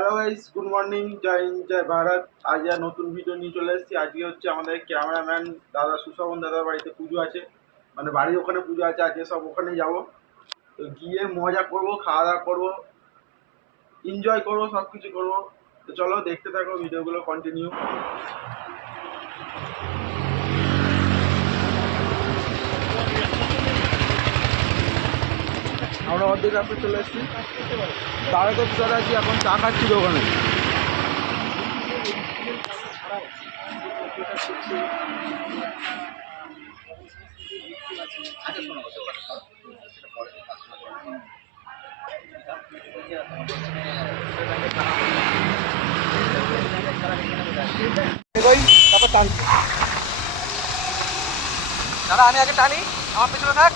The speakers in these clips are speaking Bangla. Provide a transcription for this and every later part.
হ্যালো গাইস, গুড মর্নিং, জয় হিন্দ, জয় ভারত। আজ আর নতুন ভিডিও নিয়ে চলে এসেছি। আজকে হচ্ছে আমাদের ক্যামেরাম্যান দাদা সুশোভন দাদার বাড়িতে পুজো আছে, মানে বাড়ির ওখানে পুজো আছে। আজকে সব ওখানেই যাবো, তো গিয়ে মজা করবো, খাওয়া দাওয়া করবো, এনজয় করবো, সব কিছু করবো। তো চলো দেখতে থাকো, ভিডিওগুলো কন্টিনিউ। আমরা অর্ধেক রাস্তা চলে এসেছি, তারা তো চলে আসছি, এখন চা খাচ্ছি দোকানে। দাদা আমি আগে টানি, আমার পিছনে থাক।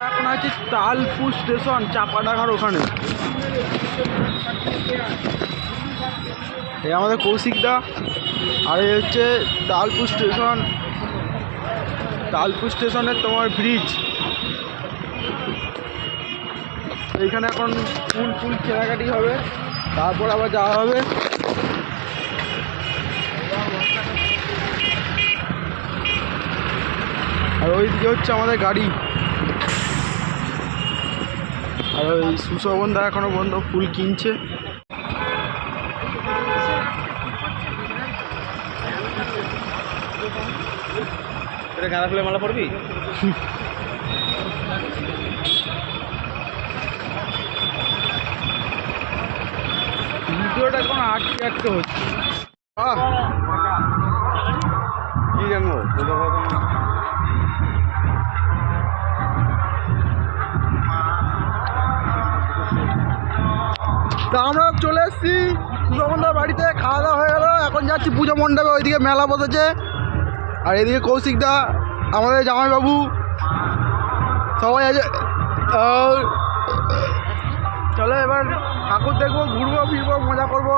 এখন আছে তালপুর স্টেশন, চাপাডাঙ্গার ওখানে। এই আমাদের কৌশিকদা, আর এই হচ্ছে তালপুর স্টেশন। তালপুর স্টেশনের তোমার ব্রিজ, এইখানে এখন ফুল কেনাকাটি হবে, তারপর আবার যাওয়া হবে। আর ওইদিকে হচ্ছে আমাদের গাড়ি, আর ওই সুশোভন দা এখনো পর্যন্ত ফুল কিনছে। এটা গাঁদা ফুলের মালা পড়বি? ভিডিওটা এখন আটকে আটকে হচ্ছে। কি জানবো? তা আমরা চলে এসেছি সুশোভনদার বাড়িতে, খাওয়া দাওয়া হয়ে গেল। এখন যাচ্ছি পুজো মণ্ডপে, ওইদিকে মেলা বসেছে। আর এদিকে কৌশিকদা, আমাদের জামাইবাবু, সবাই আছে। চলো এবার ঠাকুর দেখবো, ঘুরবো ফিরবো, মজা করবো।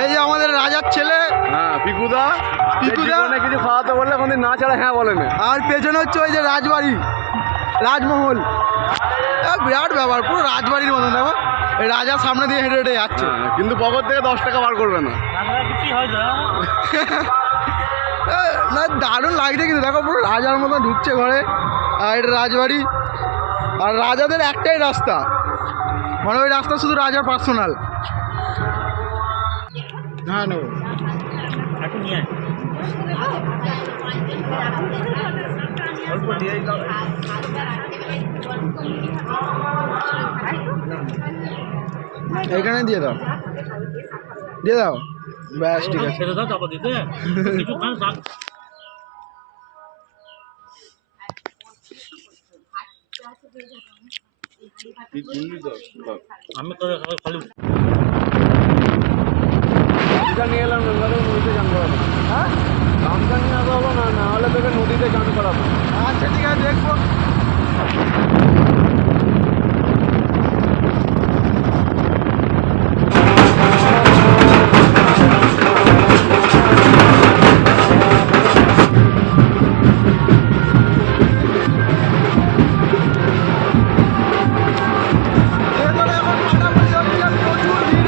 এই যে আমাদের রাজার ছেলে, হ্যাঁ, পিকুদা। পিকুদা কিছু খাওয়াতে বললে কোনদিন না ছাড়া হ্যাঁ বলে না। আর পেছনে হচ্ছে ওই যে রাজবাড়ি, রাজমহল। বিরাট ব্যাপার, পুরো রাজবাড়ির মতন। দেখো এই রাজা সামনে দিয়ে হেঁটে হেঁটে যাচ্ছে, কিন্তু পকেট থেকে 10 টাকা বার করবে না। না দারুণ লাগছে কিন্তু, দেখো পুরো রাজার মতো ঢুকছে ঘরে। আর এটা রাজবাড়ি, আর রাজাদের একটাই রাস্তা, মানে ওই রাস্তা শুধু রাজার পার্সোনাল। হ্যাঁ নেবো। এখানে দিয়ে দাও, দিয়ে দাও, ব্যাস ঠিক আছে। আমি খালি নিয়ে এলাম নদীতে চান করাবো। হ্যাঁ গামছা নিয়ে আসা হলো না, না হলে তোকে নদীতে চান করাবো। আচ্ছা ঠিক আছে, দেখবো।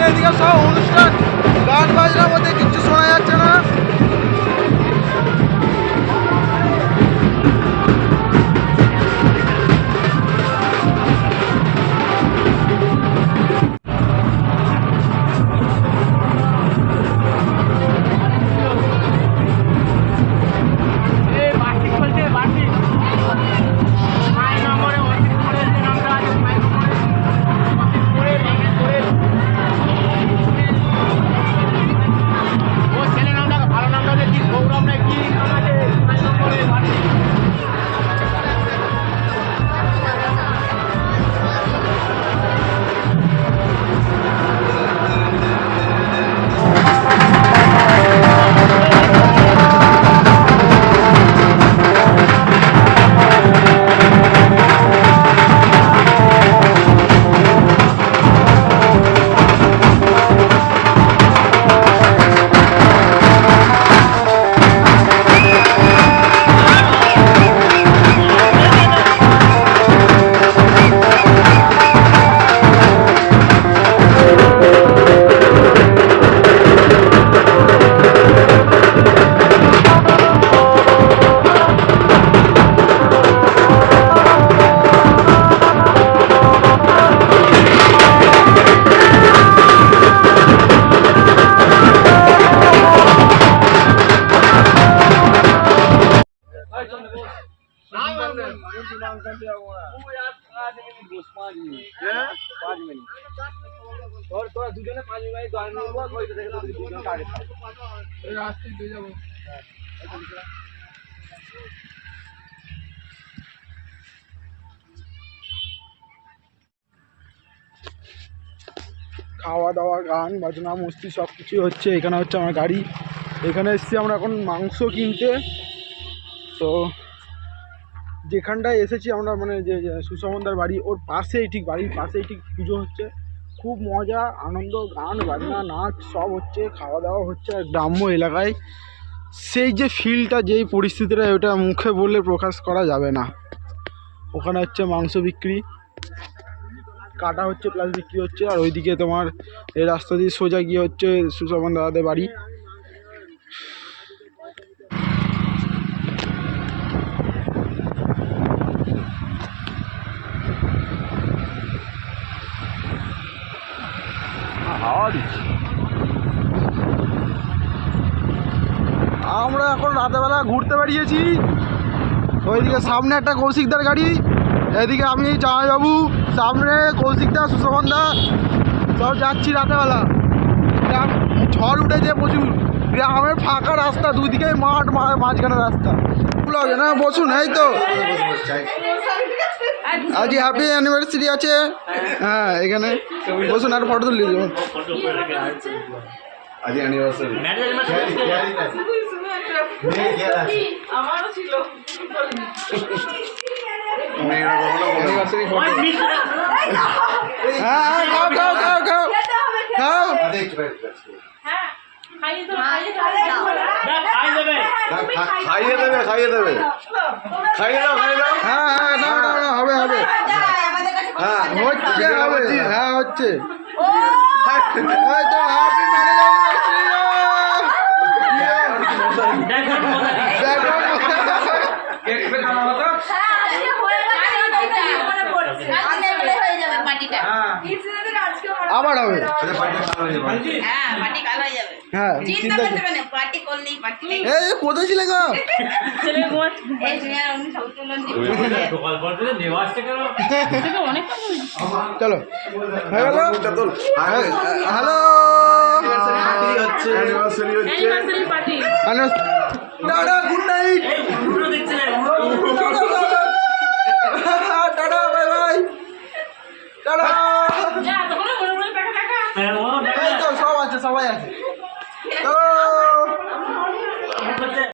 এদিকে সব অনুষ্ঠান, গান বাজনার মধ্যে কিচ্ছু শোনা যাচ্ছে না। তোরা দুজনে 5 মিনিট 10 মিনিট পর ওই থেকে তোদের দুজন আগে এই রাস্তায় দিয়ে যাবো। খাওয়া দাওয়া, গান বাজনা, মস্তি সব কিছুই হচ্ছে। এখানে হচ্ছে আমার গাড়ি, এখানে এসেছি আমরা এখন মাংস কিনতে। তো যেখানটায় এসেছি আমরা, মানে যে সুশামনদার বাড়ি, ওর পাশেই ঠিক, বাড়ির পাশেই ঠিক পুজো হচ্ছে। খুব মজা, আনন্দ, গান বাজনা, নাচ সব হচ্ছে, খাওয়া দাওয়া হচ্ছে। আর গ্রাম্য এলাকায় সেই যে ফিলটা, যেই পরিস্থিতিটা, ওটা মুখে বললে প্রকাশ করা যাবে না। ওখানে হচ্ছে মাংস বিক্রি, কাটা হচ্ছে প্লাস বিক্রি হচ্ছে। আর ওইদিকে তোমার এই রাস্তা দিয়ে সোজা গিয়ে হচ্ছে সুশামন দাদাদের বাড়ি। আমরা এখন রাতেবেলা ঘুরতে বেরিয়েছি। ওইদিকে সামনে একটা কৌশিকদার গাড়ি, এদিকে আমি জামাইবাবু, সামনে কৌশিকদা, সুশামনদা, সব যাচ্ছি রাতেবেলা। ঝড় উঠেছে প্রচুর, গ্রামের ফাঁকা রাস্তা, দুদিকে মাঠ, মাঝখানে রাস্তা লাগে না। বসুন, এই তো আজ হ্যাপি অ্যানিভার্সারি আছে। হ্যাঁ এখানে বসুন, আর ফটো তুলি আজ অ্যানিভার্সারি। হ্যাঁ খাইয়ে দেবে খাইয়ে দেবে খাইয়ে দাও খাইয়ে দাও হ্যাঁ হ্যাঁ না না না হবে হবে হ্যাঁ হচ্ছে হবে হ্যাঁ হচ্ছে ও এই তো হ্যাপি কেক ফেক আনা হতো হ্যাঁ আজকে হয়ে গেছে মনে পড়ছে আজকে হয়ে যাবে পার্টিটা হ্যাঁ আবার হবে হ্যাঁ পার্টি কাল হয়ে যাবে হ্যাঁ চিন্তা চিন্তা করতে হবে না পার্টি করলেই পার্টি এই কোথায় ছিলে গো এই দুনিয়ার অন্য সব তুলন চলো হয়ে গেল ওটা তোল হ্যালো হচ্ছে অ্যানিভার্সারি হচ্ছে দাদা গুড নাইট